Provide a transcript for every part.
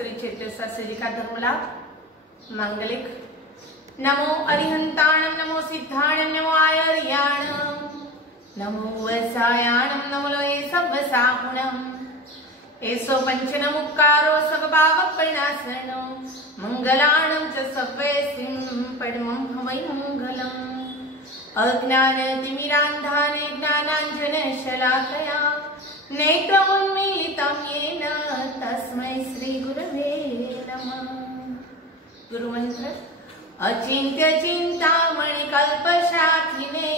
श्री क्षेत्र शास्त्री जी का धर्मलाभ मांगलिक। नमो अरिहंताणम, नमो सिद्धाणम, नमो आयर्याणम, नमो वसायाणम, नमो लोये सब्बसाहुणम। एसो पंचनमुक्कारो सबभावपरिणासनो मंगलाणं च सव्वेसिं परमं हवै मंगलम्। अज्ञानतिमिरान्धाने ज्ञानाञ्जनशलाकया नेत्रोन्मीलितं येन तस्मै श्रीगुरवे नमः। गुरुमंत्र। अचिन्त्य चिन्तामणि कल्पशाखिने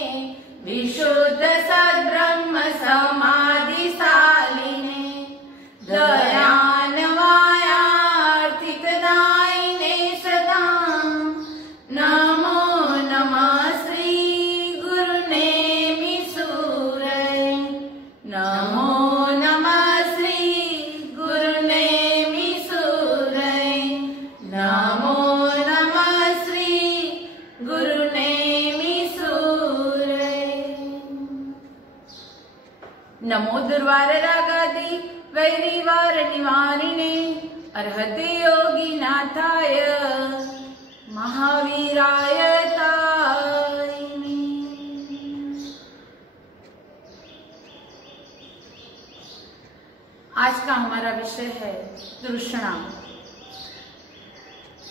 विशुद्ध सद्ब्रह्म समाधिशालिने दयान्वयार्थिकदायिने सदा नमो नमः श्री गुरुनेमि सूरय। नमो नमः श्री गुरुनेमि सूरय। नमो नमः श्री गुरुनेमि सूरय। नमो दुर्वार रागादि वैरिवार निवारिणे अर्हते योगिनाथाय महावीराय तारिणे। आज का हमारा विषय है तृष्णा।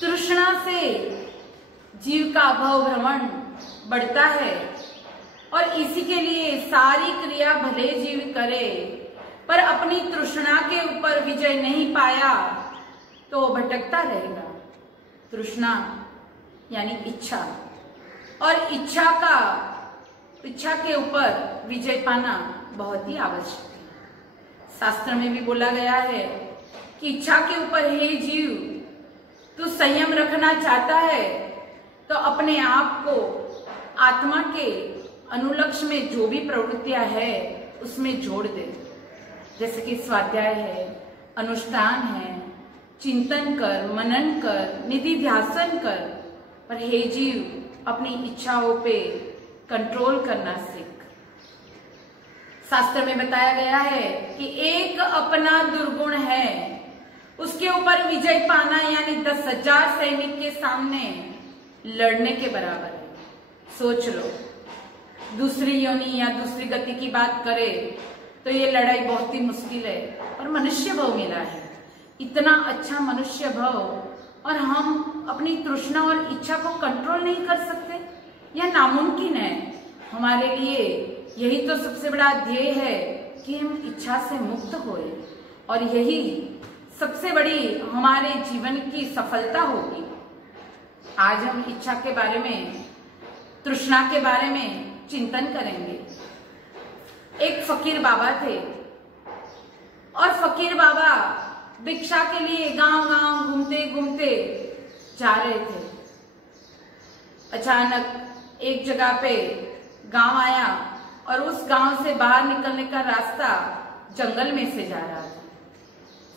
तृष्णा से जीव का भव भ्रमण बढ़ता है और इसी के लिए सारी क्रिया भले जीव करे, पर अपनी तृष्णा के ऊपर विजय नहीं पाया तो भटकता रहेगा। तृष्णा यानी इच्छा, और इच्छा के ऊपर विजय पाना बहुत ही आवश्यक है। शास्त्र में भी बोला गया है कि इच्छा के ऊपर हे जीव, तू संयम रखना चाहता है तो अपने आप को आत्मा के अनुलक्ष्य में जो भी प्रवृत्तियां है उसमें जोड़ दे। जैसे कि स्वाध्याय है, अनुष्ठान है, चिंतन कर, मनन कर, निधि ध्यासन कर, पर हे जीव अपनी इच्छाओं पे कंट्रोल करना सीख। शास्त्र में बताया गया है कि एक अपना दुर्गुण है, उसके ऊपर विजय पाना यानी 10,000 सैनिक के सामने लड़ने के बराबर है। सोच लो, दूसरी योनि या दूसरी गति की बात करे तो ये लड़ाई बहुत ही मुश्किल है, और मनुष्य भव मिला है, इतना अच्छा मनुष्य भव, और हम अपनी तृष्णा और इच्छा को कंट्रोल नहीं कर सकते, यह नामुमकिन है। हमारे लिए यही तो सबसे बड़ा ध्येय है कि हम इच्छा से मुक्त होए, और यही सबसे बड़ी हमारे जीवन की सफलता होगी। आज हम इच्छा के बारे में, तृष्णा के बारे में चिंतन करेंगे। एक फकीर बाबा थे, और फकीर बाबा भिक्षा के लिए गांव-गांव घूमते घूमते जा रहे थे। अचानक एक जगह पे गांव आया, और उस गांव से बाहर निकलने का रास्ता जंगल में से जा रहा था।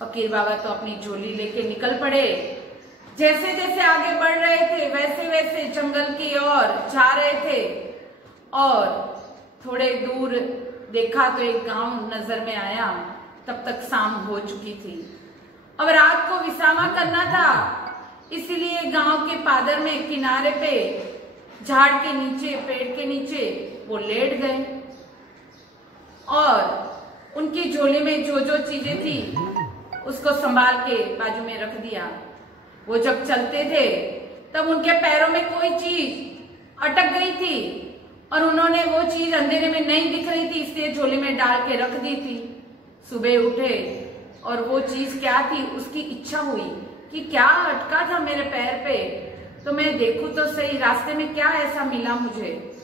फकीर बाबा तो अपनी झोली लेके निकल पड़े। जैसे जैसे आगे बढ़ रहे थे वैसे वैसे जंगल की ओर जा रहे थे, और थोड़े दूर देखा तो एक गांव नजर में आया। तब तक शाम हो चुकी थी, अब रात को विश्राम करना था, इसीलिए गांव के पादर में किनारे पे झाड़ के नीचे, पेड़ के नीचे वो लेट गए, और उनकी झोली में जो जो चीजें थी उसको संभाल के बाजू में रख दिया। वो जब चलते थे तब उनके पैरों में कोई चीज अटक गई थी, और उन्होंने वो चीज अंधेरे में नहीं दिख रही थी, इसलिए झोली में डाल के रख दी थी। सुबह उठे और वो चीज क्या थी, उसकी इच्छा हुई कि क्या अटका था मेरे पैर पे, तो मैं देखूं तो सही रास्ते में क्या ऐसा मिला मुझे।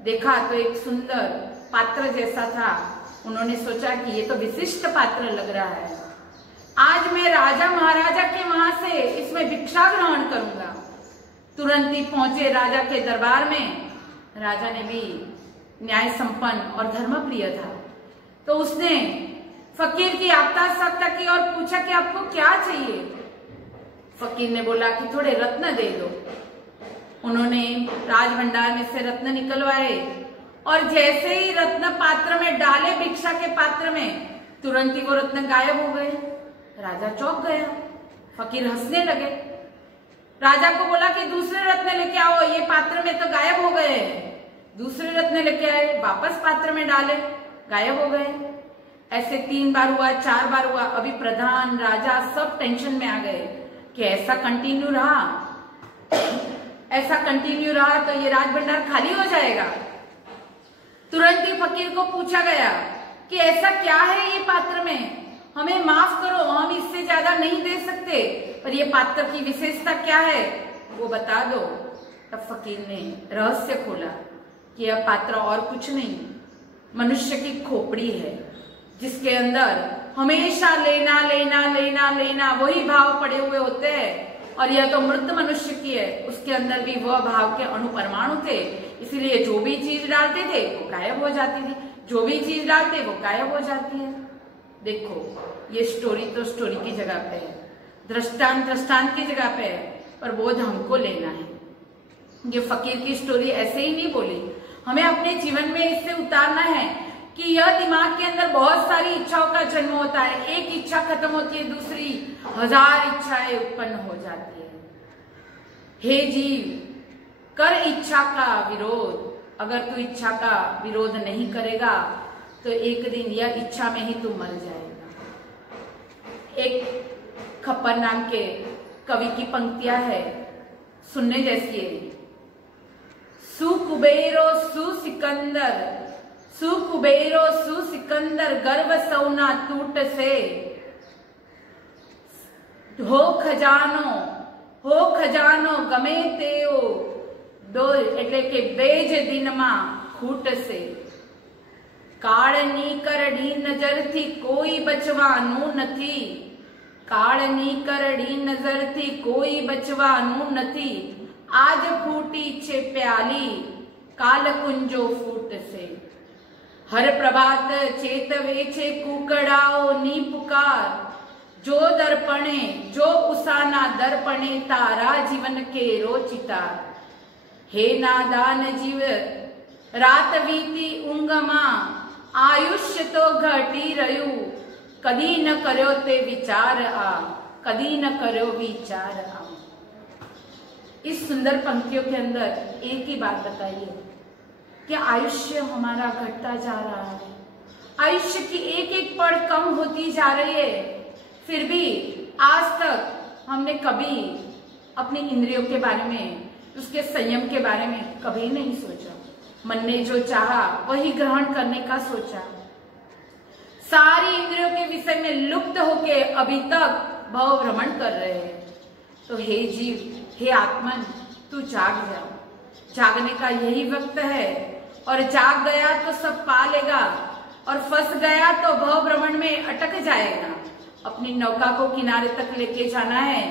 देखा तो एक सुंदर पात्र जैसा था। उन्होंने सोचा कि ये तो विशिष्ट पात्र लग रहा है, आज मैं राजा महाराजा के वहां से इसमें भिक्षा ग्रहण करूंगा। तुरंत ही पहुंचे राजा के दरबार में। राजा ने भी न्याय संपन्न और धर्मप्रिय था, तो उसने फकीर की आपता की और पूछा कि आपको क्या चाहिए। फकीर ने बोला कि थोड़े रत्न दे दो। उन्होंने राजभंडार में से रत्न निकलवाए, और जैसे ही रत्न पात्र में डाले, भिक्षा के पात्र में, तुरंत ही वो रत्न गायब हो गए। राजा चौंक गया। फकीर हंसने लगे। राजा को बोला कि दूसरे रत्न लेके आओ, ये पात्र में तो गायब हो गए। दूसरे रत्न लेके आए, वापस पात्र में डाले, गायब हो गए। ऐसे 3 बार हुआ, 4 बार हुआ। अभी प्रधान राजा सब टेंशन में आ गए कि ऐसा कंटिन्यू रहा तो ये राज भंडार खाली हो जाएगा। तुरंत ही फकीर को पूछा गया कि ऐसा क्या है ये पात्र में, हमें माफ करो, हम इससे ज्यादा नहीं दे सकते, पर ये पात्र की विशेषता क्या है वो बता दो। तब फकीर ने रहस्य खोला कि यह पात्र और कुछ नहीं, मनुष्य की खोपड़ी है, जिसके अंदर हमेशा लेना लेना लेना लेना वही भाव पड़े हुए होते हैं। और यह तो मृत मनुष्य की है, उसके अंदर भी वह भाव के अणु परमाणु थे, इसीलिए जो भी चीज डालते थे वो गायब हो जाती थी, जो भी चीज डालते वो गायब हो जाती है। देखो ये स्टोरी तो स्टोरी की जगह पे है, दृष्टांत दृष्टांत की जगह पे है, पर बोध हमको लेना है। ये फकीर की स्टोरी ऐसे ही नहीं बोली, हमें अपने जीवन में इससे उतारना है कि यह दिमाग के अंदर बहुत सारी इच्छाओं का जन्म होता है। एक इच्छा खत्म होती है, दूसरी 1000 इच्छाएं उत्पन्न हो जाती है। हे जीव, कर इच्छा का विरोध। अगर तू इच्छा का विरोध नहीं करेगा तो एक दिन यह इच्छा में ही तू मर जाएगा। एक खप्पर नाम के कवि की पंक्तियां है, सुनने जैसी है। सुकुबेरो सुसिकंदर, सुकुबेरो सुसिकंदर, गर्व सौना टूट से, हो खजानो गमे तेओ डोर, એટલે કે બેજ દિનમાં ખૂટ से। કાળની કરડી નજરથી કોઈ બચવાનું નથી, કાળની કરડી નજરથી કોઈ બચવાનું નથી। आज फूटी छे प्याली, काल कुंजो फूट से। हर प्रभात चेतवे छे कुकड़ाओ नी पुकार, जो दर्पणे जो उसाना दर्पणे तारा जीवन के रोचितार। हे नादान जीव रात वीती ऊंघमा, आयुष्य तो घटी रह्यु, कदी न कर्यो ते विचार आ, कदी न कर्यो विचार आ। इस सुंदर पंक्तियों के अंदर एक ही बात बताइए कि आयुष्य हमारा घटता जा रहा है, आयुष्य की एक एक पल कम होती जा रही है, फिर भी आज तक हमने कभी अपनी इंद्रियों के बारे में, उसके संयम के बारे में कभी नहीं सोचा। मन ने जो चाहा वही ग्रहण करने का सोचा, सारी इंद्रियों के विषय में लुप्त होके अभी तक भव भ्रमण कर रहे हैं। तो हे जीव, हे आत्मन, तू जाग जा। जागने का यही वक्त है, और जाग गया तो सब पा लेगा, और फंस गया तो भव भ्रमण में अटक जाएगा। अपनी नौका को किनारे तक लेके जाना है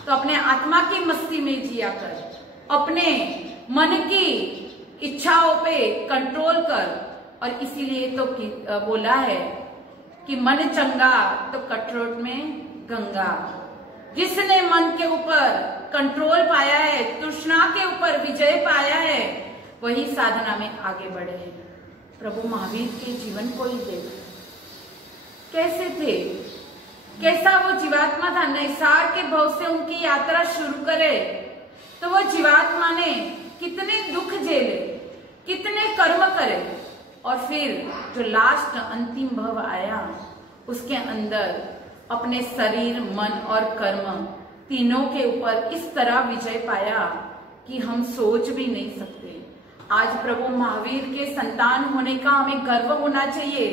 तो अपने आत्मा की मस्ती में जिया कर, अपने मन की इच्छाओं पे कंट्रोल कर। और इसीलिए तो बोला है कि मन चंगा तो कटरोट में गंगा। जिसने मन के ऊपर कंट्रोल पाया है, तृष्णा के ऊपर विजय पाया है, वही साधना में आगे बढ़े हैं। प्रभु महावीर के जीवन को ही देख, कैसे थे, कैसा वो जीवात्मा था। नैसार के भव से उनकी यात्रा शुरू करे तो वो जीवात्मा ने कितने दुख झेले, कितने कर्म करे, और फिर जो लास्ट अंतिम भव आया उसके अंदर अपने शरीर, मन और कर्म तीनों के ऊपर इस तरह विजय पाया कि हम सोच भी नहीं सकते। आज प्रभु महावीर के संतान होने का हमें गर्व होना चाहिए।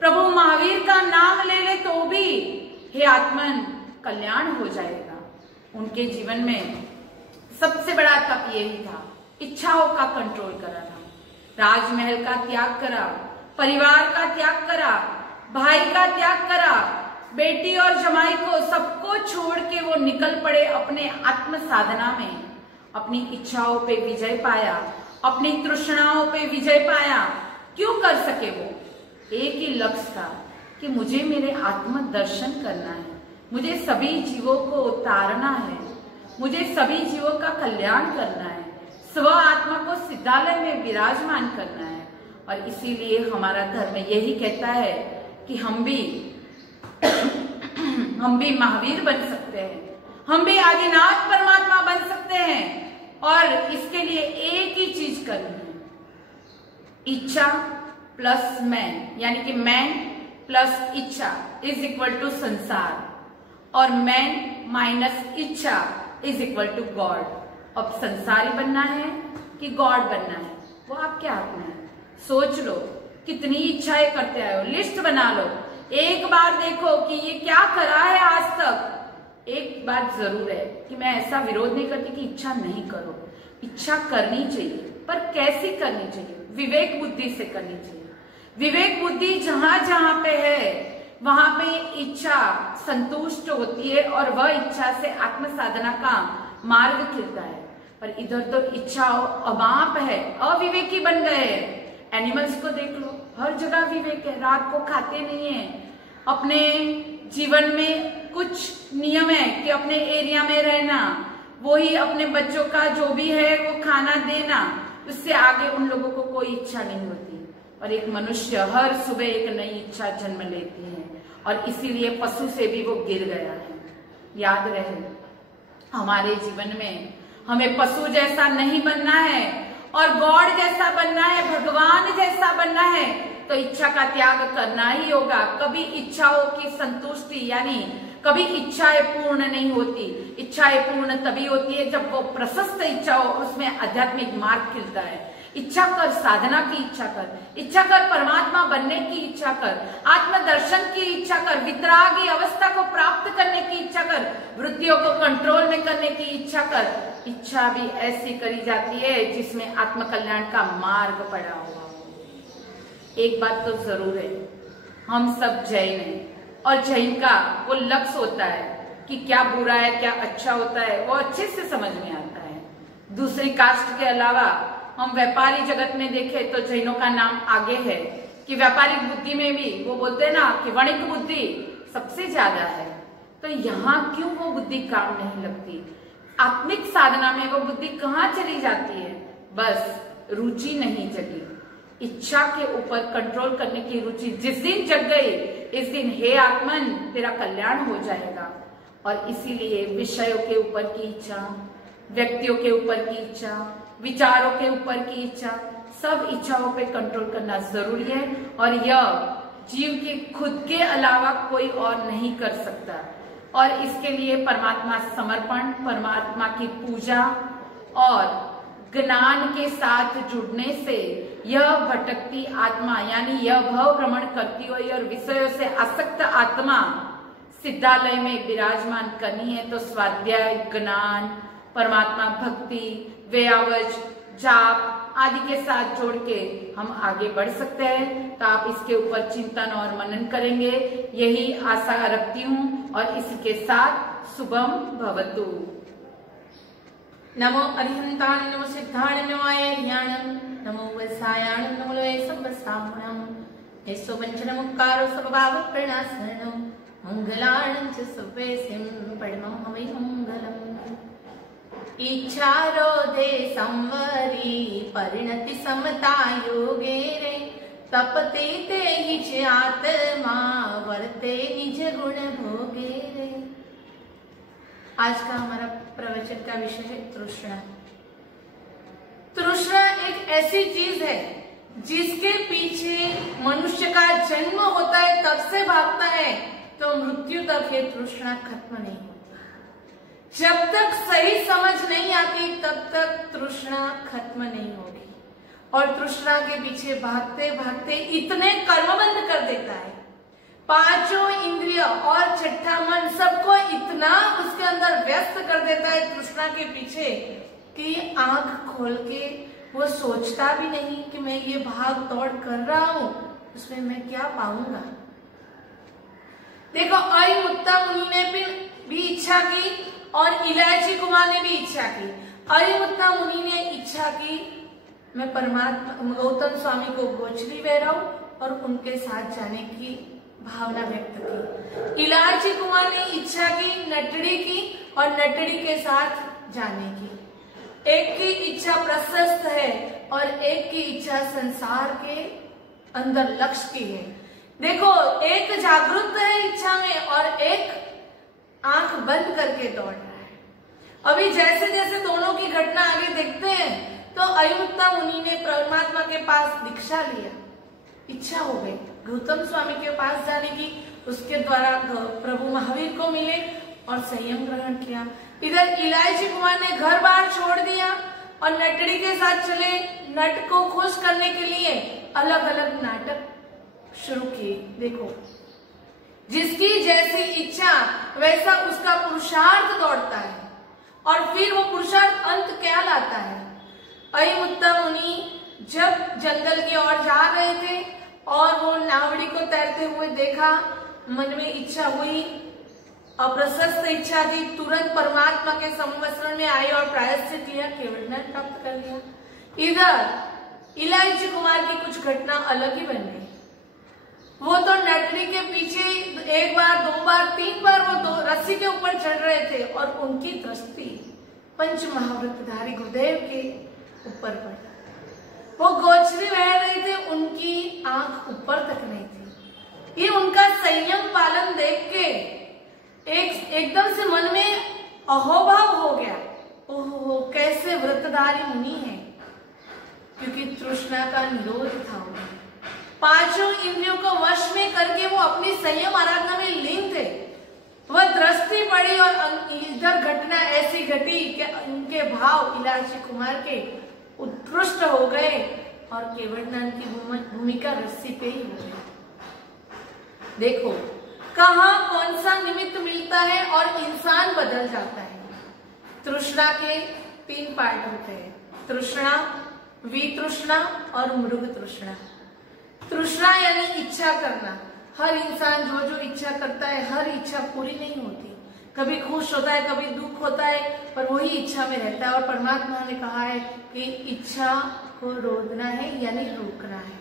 प्रभु महावीर का नाम ले ले तो भी हे आत्मन कल्याण हो जाएगा। उनके जीवन में सबसे बड़ा तप यही था, इच्छाओं का कंट्रोल करा था। राजमहल का त्याग करा, परिवार का त्याग करा, भाई का त्याग करा, बेटी और जमाई को सबको छोड़ के वो निकल पड़े अपने आत्म साधना में। अपनी इच्छाओं पे विजय पाया, अपनी तृष्णाओं पे विजय पाया। क्यों कर सके वो? एक ही लक्ष्य था कि मुझे मेरे आत्म दर्शन करना है, मुझे सभी जीवों को उतारना है, मुझे सभी जीवों का कल्याण करना है, स्व आत्मा को सिद्धालय में विराजमान करना है। और इसीलिए हमारा धर्म यही कहता है कि हम भी महावीर बन सकते हैं। हम भी आदिनाथ परमात्मा बन सकते हैं। और इसके लिए एक ही चीज करनी है, इच्छा प्लस मैन, यानी कि मैन प्लस इच्छा इज इक्वल टू संसार, और मैन माइनस इच्छा इज इक्वल टू गॉड। अब संसारी बनना है कि गॉड बनना है, वो आपके हाथ में है। सोच लो कितनी इच्छाएं करते आए हो, लिस्ट बना लो, एक बार देखो कि ये क्या करा है आज तक। एक बात जरूर है कि मैं ऐसा विरोध नहीं करती कि इच्छा नहीं करो, इच्छा करनी चाहिए, पर कैसी करनी चाहिए? विवेक बुद्धि से करनी चाहिए। विवेक बुद्धि जहां जहां पे है वहां पे इच्छा संतुष्ट होती है और वह इच्छा से आत्म साधना का मार्ग खिलता है। पर इधर तो इच्छा अमाप है, अविवेकी बन गए। एनिमल्स को देख लो, हर जगह विवेक है, रात को खाते नहीं है। अपने जीवन में कुछ नियम है कि अपने एरिया में रहना, वही अपने बच्चों का जो भी है वो खाना देना, उससे आगे उन लोगों को कोई इच्छा नहीं होती। और एक मनुष्य हर सुबह एक नई इच्छा जन्म लेती है, और इसीलिए पशु से भी वो गिर गया है। याद रहे, हमारे जीवन में हमें पशु जैसा नहीं बनना है और गॉड जैसा बनना है, भगवान जैसा बनना है, तो इच्छा का त्याग करना ही होगा। कभी इच्छाओं की संतुष्टि, यानी कभी इच्छाएं पूर्ण नहीं होती। इच्छाएं पूर्ण तभी होती है जब वो प्रशस्त इच्छा हो, उसमें आध्यात्मिक मार्ग खिलता है। इच्छा कर, साधना की इच्छा कर, इच्छा कर परमात्मा बनने की इच्छा कर, आत्मदर्शन की इच्छा कर, वितरागी अवस्था को प्राप्त करने की इच्छा कर, वृत्तियों को कंट्रोल में करने की इच्छा कर। इच्छा भी ऐसी करी जाती है जिसमें आत्म कल्याण का मार्ग पड़ा हुआ। एक बात तो जरूर है, हम सब जैन हैं, और जैन का वो लक्ष्य होता है कि क्या बुरा है क्या अच्छा होता है, वो अच्छे से समझ में आता है। दूसरी कास्ट के अलावा हम व्यापारी जगत में देखें तो जैनों का नाम आगे है कि व्यापारिक बुद्धि में भी वो बोलते हैं ना कि वणिक बुद्धि सबसे ज्यादा है। तो यहाँ क्यों वो बुद्धि काम नहीं लगती? आत्मिक साधना में वो बुद्धि कहाँ चली जाती है? बस रुचि नहीं जगी, इच्छा के ऊपर कंट्रोल करने की रुचि जिस दिन जग गई, इस दिन हे आत्मन तेरा कल्याण हो जाएगा। और इसीलिए विषयों के ऊपर की इच्छा, व्यक्तियों के ऊपर की इच्छा, विचारों के ऊपर की इच्छा, सब इच्छाओं पे कंट्रोल करना जरूरी है। और यह जीव के खुद के अलावा कोई और नहीं कर सकता। और इसके लिए परमात्मा समर्पण, परमात्मा की पूजा और ज्ञान के साथ जुड़ने से यह भटकती आत्मा, यानी यह भव भ्रमण करती हुई और विषयों से आसक्त आत्मा सिद्धालय में विराजमान करनी है तो स्वाध्याय, ज्ञान, परमात्मा भक्ति, व्यावज, जाप आदि के साथ जोड़ के हम आगे बढ़ सकते हैं। तो आप इसके ऊपर चिंतन और मनन करेंगे, यही आशा रखती हूँ। और इसी के साथ शुभम भवतु। नमो अरिहंतान, नमो सिद्धाण, नमो आयर्याणं, नमो वसायाणं, नमो लोये सबसामणं, येसो वंचन मुक्कारो सबभाव प्रणासनं, मंगलाणं च सर्वेसिं परमं हमै मंगलम्। इच्छा रोधे संवरी परिणति समता योगे रे, तपते ते निज आत्मा वर्ते निज गुण भोगे रे। आज का हमारा प्रवचन का विषय है तृष्णा। तृष्णा एक ऐसी चीज है जिसके पीछे मनुष्य का जन्म होता है, तब से भागता है तो मृत्यु तक ये तृष्णा खत्म नहीं होती। जब तक सही समझ नहीं आती तब तक तृष्णा खत्म नहीं होगी। और तृष्णा के पीछे भागते भागते इतने कर्मबंध कर देता है, पांचों इंद्रिय और छठा मन सबको इतना उसके अंदर व्यस्त कर देता है तृष्णा के पीछे कि आंख खोल के वो सोचता भी नहीं कि मैं ये भाग दौड़ कर रहा हूं, उसमें मैं क्या पाऊंगा। देखो, अयमुत्ता मुनि ने भी इच्छा की और इलायची कुमार ने भी इच्छा की। अयमुत्ता मुनि ने इच्छा की मैं परमात्मा गौतम स्वामी को गोचरी बहराऊं और उनके साथ जाने की भावना व्यक्त की। इलायची कुमार ने इच्छा की नटड़ी की और नटड़ी के साथ जाने की। एक की इच्छा प्रशस्त है और एक की इच्छा संसार के अंदर लक्ष्य की है। देखो, एक जागरूक है इच्छा में और एक आंख बंद करके दौड़ रहा है। अभी जैसे जैसे दोनों की घटना आगे देखते हैं तो अयुक्ता मुनि ने परमात्मा के पास दीक्षा लिया, इच्छा हो गई गौतम स्वामी के पास जाने की, उसके द्वारा प्रभु महावीर को मिले और संयम ग्रहण किया। इधर इलायची कुमार ने घर बार छोड़ दिया और नटड़ी के साथ चले, नट को खुश करने के लिए अलग अलग नाटक शुरू किए। देखो, जिसकी जैसी इच्छा वैसा उसका पुरुषार्थ दौड़ता है और फिर वो पुरुषार्थ अंत क्या लाता है। अयमुत्ता मुनि जब जंगल की ओर जा रहे थे और वो नावड़ी को तैरते हुए देखा, मन में इच्छा हुई, अप्रशस्त इच्छा थी, तुरंत परमात्मा के संवत्सरण में आई और प्रायश्चित किया, केवल ज्ञान प्राप्त कर लिया। इधर इलायची कुमार की कुछ घटना अलग ही बन गई। वो तो नटड़ी के पीछे एक बार, दो बार, तीन बार वो तो रस्सी के ऊपर चढ़ रहे थे और उनकी दृष्टि पंच महाव्रतधारी गुरुदेव के ऊपर पड़ी। वो गोचरी बह रहे थे, उनकी आंख ऊपर तक नहीं थी। ये उनका संयम पालन देख के एकदम से मन में अहोभाव हो गया, ओहो कैसे व्रतधारी मुनि है, क्योंकि तृष्णा का निरोध था उन्हें। पांचों इंद्रियों को वश में करके वो अपनी संयम आराधना में लीन थे। वह दृष्टि पड़ी और इधर घटना ऐसी घटी कि उनके भाव इलायची कुमार के उत्कृष्ट हो गए और केवड़नाथ की भूमिका रस्सी पे ही हो गई। देखो कहाँ कौन सा निमित्त मिलता है और इंसान बदल जाता है। तृष्णा के 3 पार्ट होते हैं, तृष्णा, वितृष्णा और मृग तृष्णा। तृष्णा यानी इच्छा करना। हर इंसान जो जो इच्छा करता है, हर इच्छा पूरी नहीं होती, कभी खुश होता है, कभी दुख होता है, पर वही इच्छा में रहता है। और परमात्मा ने कहा है कि इच्छा को रोकना है यानी रोकना है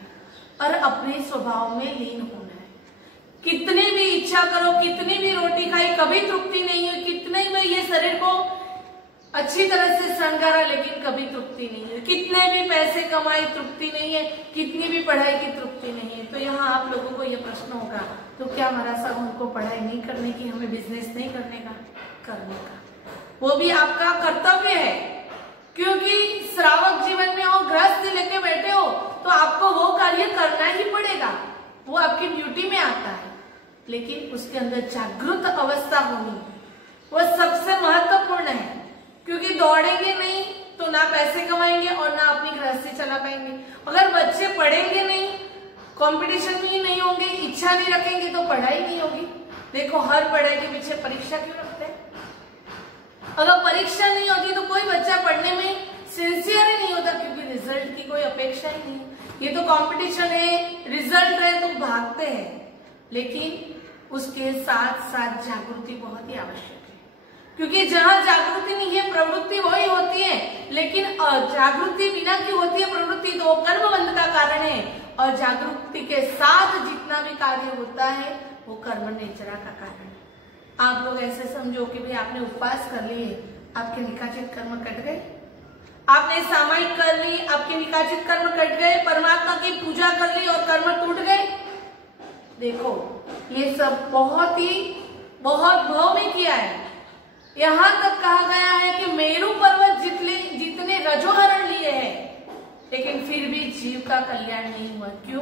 और अपने स्वभाव में लीन होना है। कितनी भी इच्छा करो, कितनी भी रोटी खाई, कभी तृप्ति नहीं है, कितने भी ये शरीर को अच्छी तरह से श्रृंगारा, लेकिन कभी तृप्ति नहीं है। कितने भी पैसे कमाए, तृप्ति नहीं है, कितनी भी पढ़ाई की तृप्ति नहीं है। तो यहाँ आप लोगों को यह प्रश्न होगा, तो क्या महाराज साहब हमको पढ़ाई नहीं करने की, हमें बिजनेस नहीं करने का? करने का, वो भी आपका कर्तव्य है, क्योंकि श्रावक जीवन में हो, गृहस्थ लेके बैठे हो, तो आपको वो कार्य करना ही पड़ेगा, वो आपकी ड्यूटी में आता है। लेकिन उसके अंदर जागृत अवस्था होनी वो सबसे महत्वपूर्ण है, क्योंकि दौड़ेंगे नहीं तो ना पैसे कमाएंगे और ना अपनी गृहस्थी चला पाएंगे। अगर बच्चे पढ़ेंगे नहीं, कंपटीशन में ही नहीं होंगे, इच्छा नहीं रखेंगे, तो पढ़ाई नहीं होगी। देखो हर पढ़ाई के पीछे परीक्षा क्यों रखते हैं? अगर परीक्षा नहीं होती तो कोई बच्चा पढ़ने में सिंसियर ही नहीं होता, क्योंकि रिजल्ट की कोई अपेक्षा ही नहीं। ये तो कंपटीशन है, रिजल्ट है तो भागते हैं, लेकिन उसके साथ साथ जागृति बहुत ही आवश्यक है, क्योंकि जहां जागृति नहीं है प्रवृत्ति वही होती है, लेकिन जागृति बिना की होती है प्रवृत्ति, तो वो कर्मबंध का कारण है। और जागृति के साथ जितना भी कार्य होता है वो कर्म निचरा का कारण है। आप लोग ऐसे समझो कि भाई आपने उपवास कर लिए, आपके निकाचित कर्म कट गए, आपने सामायिक कर ली, आपके निकाचित कर्म कट गए, परमात्मा की पूजा कर ली और कर्म टूट गए। देखो ये सब बहुत भाव में किया है। यहाँ तक कहा गया है कि मेरू पर्वत जितने रजोहरण लिए हैं, लेकिन फिर भी जीव का कल्याण नहीं हुआ। क्यों?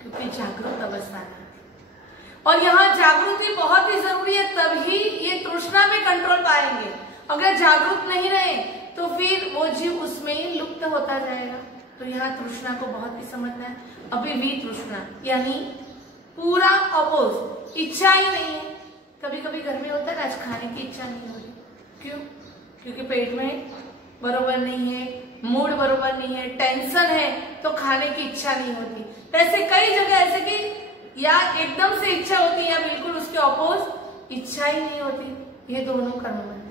क्योंकि जागृत अवस्था नहीं थी। और यहाँ जागृति बहुत ही जरूरी है, तभी ये तृष्णा में कंट्रोल पाएंगे। अगर जागरूक नहीं रहे तो फिर वो जीव उसमें ही लुप्त होता जाएगा। तो यहाँ तृष्णा को बहुत ही समझना है। अभी भी तृष्णा यानी पूरा अपोज, इच्छा ही नहीं है। कभी कभी घर में होता है आज खाने की इच्छा नहीं हो रही, क्यों? क्योंकि पेट में बरोबर नहीं है, मूड बरोबर नहीं है, टेंशन है, तो खाने की इच्छा नहीं होती। ऐसे कई जगह ऐसे कि या एकदम से इच्छा होती है या बिल्कुल उसके अपोज इच्छा ही नहीं होती। ये दोनों कर्म बनते हैं।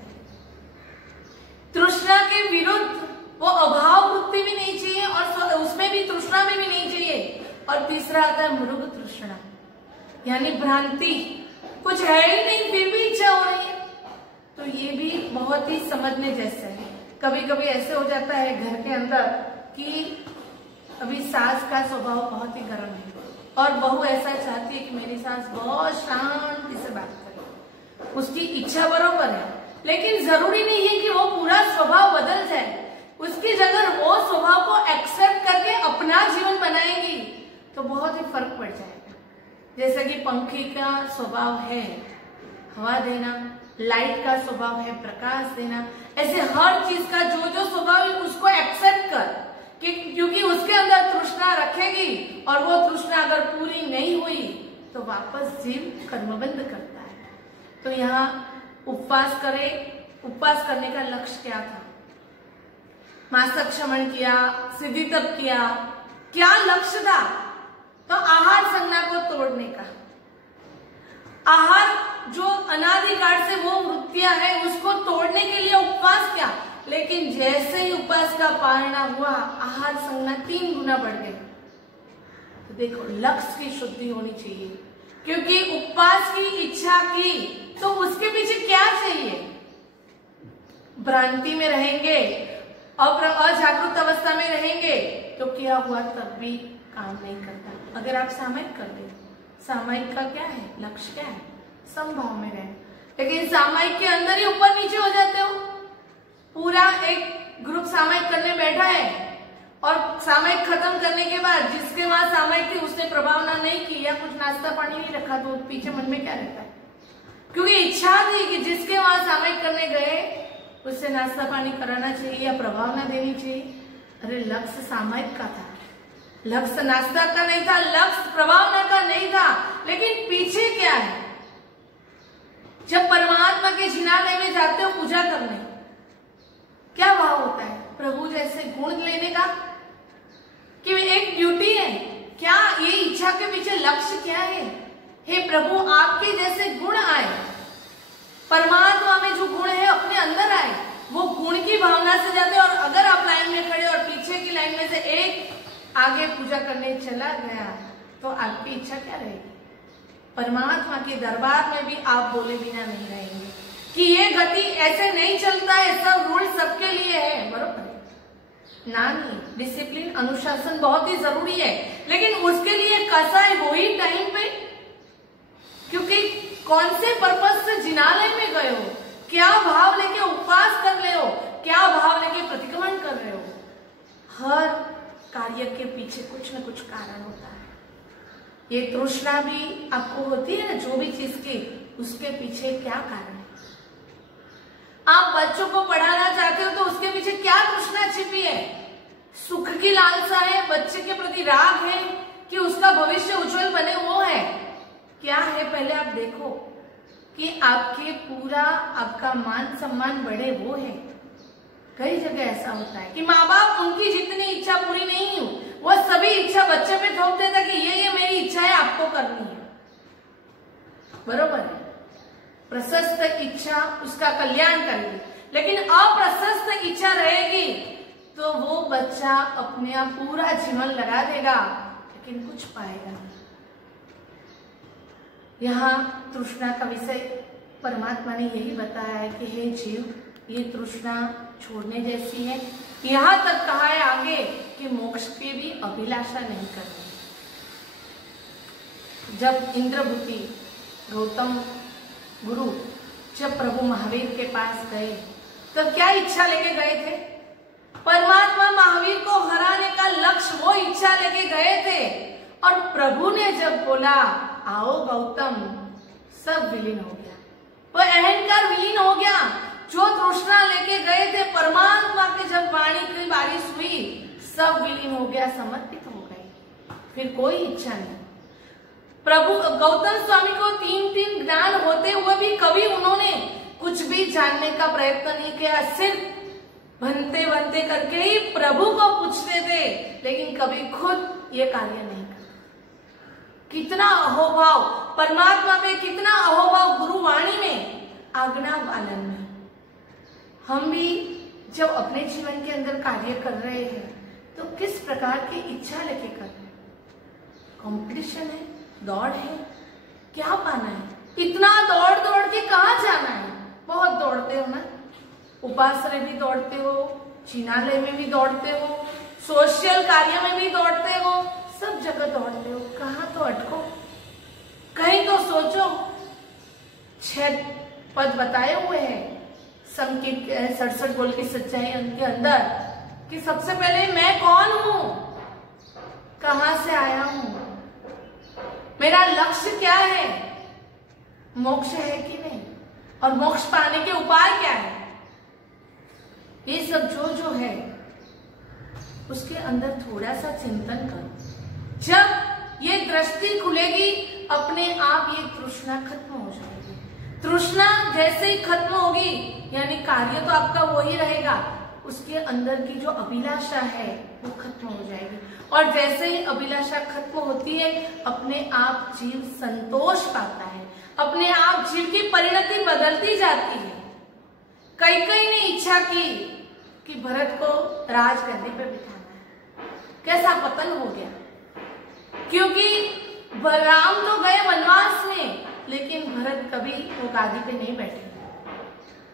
तृष्णा के विरुद्ध वो अभाव वृत्ति भी नहीं चाहिए और उसमें भी तृष्णा में भी नहीं चाहिए। और तीसरा आता है मृग तृष्णा, यानी भ्रांति, कुछ है ही नहीं फिर भी इच्छा हो रही है। तो ये भी बहुत ही समझने जैसा है। कभी कभी ऐसे हो जाता है घर के अंदर कि अभी सास का स्वभाव बहुत ही गर्म है और बहू ऐसा चाहती है कि मेरी सास बहुत शांति से बात करे, उसकी इच्छा बरोबर है, लेकिन जरूरी नहीं है कि वो पूरा स्वभाव बदल जाए। उसकी जगह वो स्वभाव को एक्सेप्ट करके अपना जीवन बनाएंगी तो बहुत ही फर्क पड़ जाएगा। जैसे कि पंखी का स्वभाव है हवा देना, लाइट का स्वभाव है प्रकाश देना, ऐसे हर चीज का जो जो स्वभाव है उसको एक्सेप्ट कर कि क्योंकि उसके अंदर तृष्णा रखेगी और वो तृष्णा अगर पूरी नहीं हुई तो वापस जीव कर्मबंध करता है। तो यहाँ उपवास करे, उपवास करने का लक्ष्य क्या था? मासक क्षमण किया, सिद्धि तप किया, क्या लक्ष्य था? तो आहार संज्ञा को तोड़ने का। आहार जो अनादिकाल से वो वृत्तियां है उसको तोड़ने के लिए उपवास किया, लेकिन जैसे ही उपवास का पालना हुआ आहार संज्ञा 3 गुना बढ़ गई। तो देखो लक्ष्य की शुद्धि होनी चाहिए, क्योंकि उपवास की इच्छा की तो उसके पीछे क्या चाहिए? भ्रांति में रहेंगे, अजागरूक अवस्था में रहेंगे तो क्या हुआ तब भी काम नहीं करता। अगर आप सामयिक कर दे, सामयिक का क्या है लक्ष्य, क्या है? समभाव में रहे, लेकिन सामयिक के अंदर ही ऊपर नीचे हो जाते हो। पूरा एक ग्रुप सामयिक करने बैठा है और सामयिक खत्म करने के बाद जिसके वहां सामयिक थी उसने प्रभावना नहीं की या कुछ नाश्ता पानी नहीं रखा, तो पीछे मन में क्या रहता है? क्योंकि इच्छा थी कि जिसके वहां सामयिक करने गए उससे नाश्ता पानी कराना चाहिए या प्रभावना देनी चाहिए। अरे लक्ष्य सामयिक का था, लक्ष्य नाश्ता का नहीं था, लक्ष्य प्रभावना का नहीं था। लेकिन पीछे क्या है? जब परमात्मा के जिनालय में जाते हो पूजा करने, क्या भाव होता है? प्रभु जैसे गुण लेने का, कि एक ड्यूटी है क्या? ये इच्छा के पीछे लक्ष्य क्या है? हे प्रभु आपके जैसे गुण आए, परमात्मा में जो गुण है अपने अंदर आए, वो गुण की भावना से जाते। और अगर आप लाइन में खड़े और पीछे की लाइन में से एक आगे पूजा करने चला गया तो आपकी इच्छा क्या रहेगी? परमात्मा के दरबार में भी आप बोले बिना नहीं रहेंगे कि ये गति ऐसे नहीं चलता है, सब रूल सबके लिए है, बरोबर? ना नहीं, डिसिप्लिन अनुशासन बहुत ही जरूरी है, लेकिन उसके लिए कसा है वही टाइम पे, क्योंकि कौन से पर्पज से जिनालय में गए हो, क्या भाव लेके उपवास कर रहे हो, क्या भाव लेके प्रतिक्रमण कर रहे हो। हर कार्य के पीछे कुछ न कुछ कारण होता है। ये तृष्णा भी आपको होती है ना, जो भी चीज की, उसके पीछे क्या कारण है? आप बच्चों को पढ़ाना चाहते हो तो उसके पीछे क्या तृष्णा छिपी है? सुख की लालसा है, बच्चे के प्रति राग है, कि उसका भविष्य उज्जवल बने, वो है? क्या है पहले आप देखो कि आपके पूरा आपका मान सम्मान बढ़े, वो है। कई जगह ऐसा होता है कि माँ बाप उनकी जितनी इच्छा पूरी नहीं हुई वो सभी इच्छा बच्चे पे थोप देता कि ये मेरी इच्छा है, आपको करनी है, बरोबर है? प्रशस्त इच्छा उसका कल्याण करेगी, लेकिन अप्रशस्त इच्छा रहेगी तो वो बच्चा अपने आप पूरा जीवन लगा देगा लेकिन कुछ पाएगा नहीं। यहाँ तृष्णा का विषय परमात्मा ने यही बताया है कि हे जीव, ये तृष्णा छोड़ने जैसी है। यहाँ तक कहा है आगे कि मोक्ष की भी अभिलाषा नहीं करनी। जब इंद्रभूति गौतम गुरु जब प्रभु महावीर के पास गए तब क्या इच्छा लेके गए थे? परमात्मा महावीर को हराने का लक्ष्य, वो इच्छा लेके गए थे। और प्रभु ने जब बोला आओ गौतम, सब विलीन हो गया, वो अहंकार विलीन हो गया। जो तृष्णा लेके गए थे परमात्मा के जब वाणी की बारिश हुई, सब विलीन हो गया, समर्पित हो गए, फिर कोई इच्छा नहीं। प्रभु गौतम स्वामी को 3 ज्ञान होते हुए भी कभी उन्होंने कुछ भी जानने का प्रयत्न नहीं किया, सिर्फ बनते बनते करके ही प्रभु को पूछते थे, लेकिन कभी खुद ये कार्य नहीं करते। कितना अहोभाव परमात्मा में, कितना अहोभाव गुरुवाणी में, आज्ञा पालन में। हम भी जब अपने जीवन के अंदर कार्य कर रहे हैं तो किस प्रकार की इच्छा लेके कर रहे हैं? कंपटीशन है, दौड़ है, क्या पाना है? इतना दौड़ दौड़ के कहाँ जाना है? बहुत दौड़ते हो ना, उपासना भी दौड़ते हो, चिनालय में भी दौड़ते हो, सोशल कार्य में भी दौड़ते हो, सब जगह दौड़ते हो, कहाँ तो अटको, कहीं तो सोचो। 6 पद बताए हुए हैं, संकेत 67 बोल की सच्चाई उनके अंदर कि सबसे पहले मैं कौन हूं, कहां से आया हूं, मेरा लक्ष्य क्या है, मोक्ष है कि नहीं, और मोक्ष पाने के उपाय क्या है। ये सब जो है उसके अंदर थोड़ा सा चिंतन करो। जब ये दृष्टि खुलेगी अपने आप ये तृष्णा खत्म हो जाएगी। तृष्णा जैसे ही खत्म होगी यानी कार्य तो आपका वही रहेगा, उसके अंदर की जो अभिलाषा है वो खत्म हो जाएगी। और जैसे ही अभिलाषा खत्म होती है अपने आप जीव संतोष पाता है, अपने आप जीव की परिणति बदलती जाती है। कैकेयी ने इच्छा की कि भरत को राजगद्दी पे बिठाना है, कैसा पतन हो गया, क्योंकि राम तो गए वनवास में लेकिन भरत कभी वो गादी पे नहीं बैठे।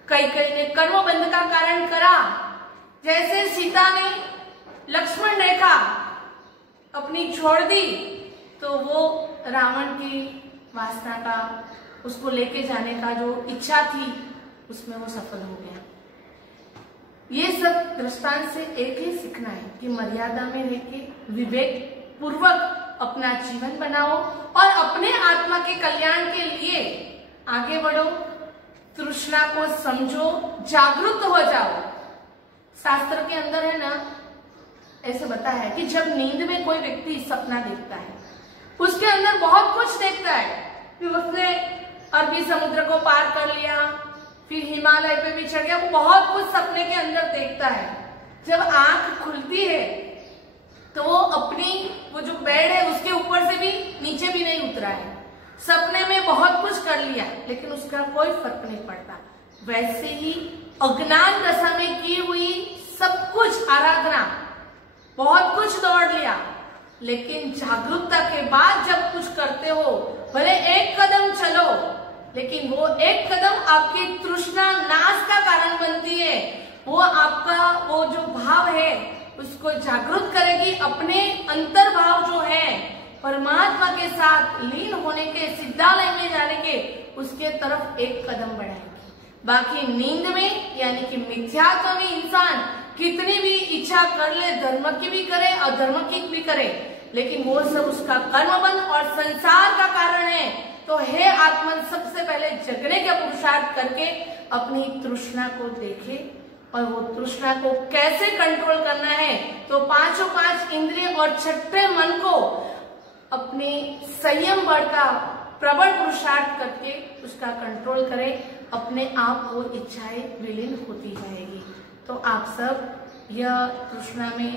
कैकेयी ने कर्मबंध का कारण करा, जैसे सीता ने लक्ष्मण रेखा अपनी छोड़ दी तो वो रावण की वासना का, उसको लेके जाने का जो इच्छा थी उसमें वो सफल हो गया। ये सब दृष्टांत से एक ही सीखना है कि मर्यादा में रहकर विवेक पूर्वक अपना जीवन बनाओ और अपने आत्मा के कल्याण के लिए आगे बढ़ो, तृष्णा को समझो, जागरूक हो जाओ। शास्त्र के अंदर है ना, ऐसे बताया है कि जब नींद में कोई व्यक्ति सपना देखता है, उसके अंदर बहुत कुछ देखता है कि उसने अरबी समुद्र को पार कर लिया, फिर हिमालय पे भी चढ़ गया, वो बहुत कुछ सपने के अंदर देखता है। जब आंख खुलती है तो वो अपनी वो जो बेड है उसके ऊपर से भी नीचे भी नहीं उतरा है, सपने में बहुत कुछ कर लिया लेकिन उसका कोई फर्क नहीं पड़ता। वैसे ही अज्ञान दशा में की हुई सब कुछ आराधना, बहुत कुछ दौड़ लिया, लेकिन जागरूकता के बाद जब कुछ करते हो, भले एक कदम चलो लेकिन वो एक कदम आपकी तृष्णा नाश का कारण बनती है। वो आपका वो जो भाव है उसको जागरूक करेगी, अपने अंतर्भाव जो है परमात्मा के साथ लीन होने के, सिद्धालय में जाने के, उसके तरफ एक कदम बढ़ाएगी। बाकी नींद में यानी कि मिथ्यात्व में इंसान कितनी भी इच्छा कर ले, धर्म की भी करे अधर्म की भी करे, लेकिन वो सब उसका कर्मबंध और संसार का कारण है। तो हे आत्मन, सबसे पहले जगने का पुरुषार्थ करके अपनी तृष्णा को देखे और वो तृष्णा को कैसे कंट्रोल करना है, तो पांचों पांच इंद्रिय और छठे मन को अपने संयम बल का प्रबल पुरुषार्थ करके उसका कंट्रोल करे, अपने आप वो इच्छाएं विलीन होती जाएगी। तो आप सब यह तृष्णा में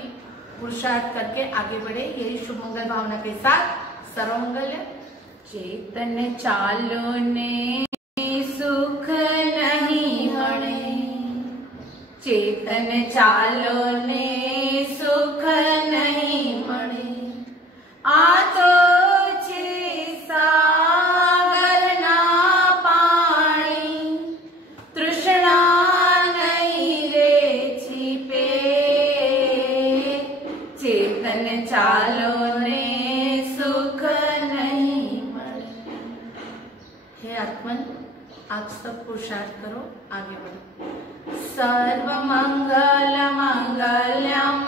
पुरुषार्थ करके आगे बढ़े, यही शुभ मंगल भावना के साथ सर्वमंगल। चेतन चालो ने सुख नहीं हणे, चेतन चालो ने सुख नहीं मणे, आ तो छे सागर ना पाणी, तृष्णा नहीं रे छिपे, चेतन चालो ने सुख नहीं मणे। हे आत्मन, आप सब पुरुषार्थ करो, आगे बढ़ो। सर्व मंगल मंगल्यम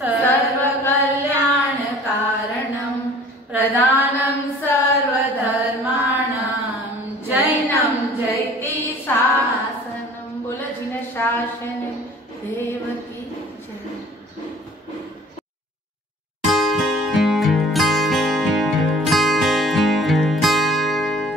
सर्व कल्याण कारणम प्रदानम सर्वधर्माणां जैनम जयति शासनम। बोलो जिन शासन देव की जय।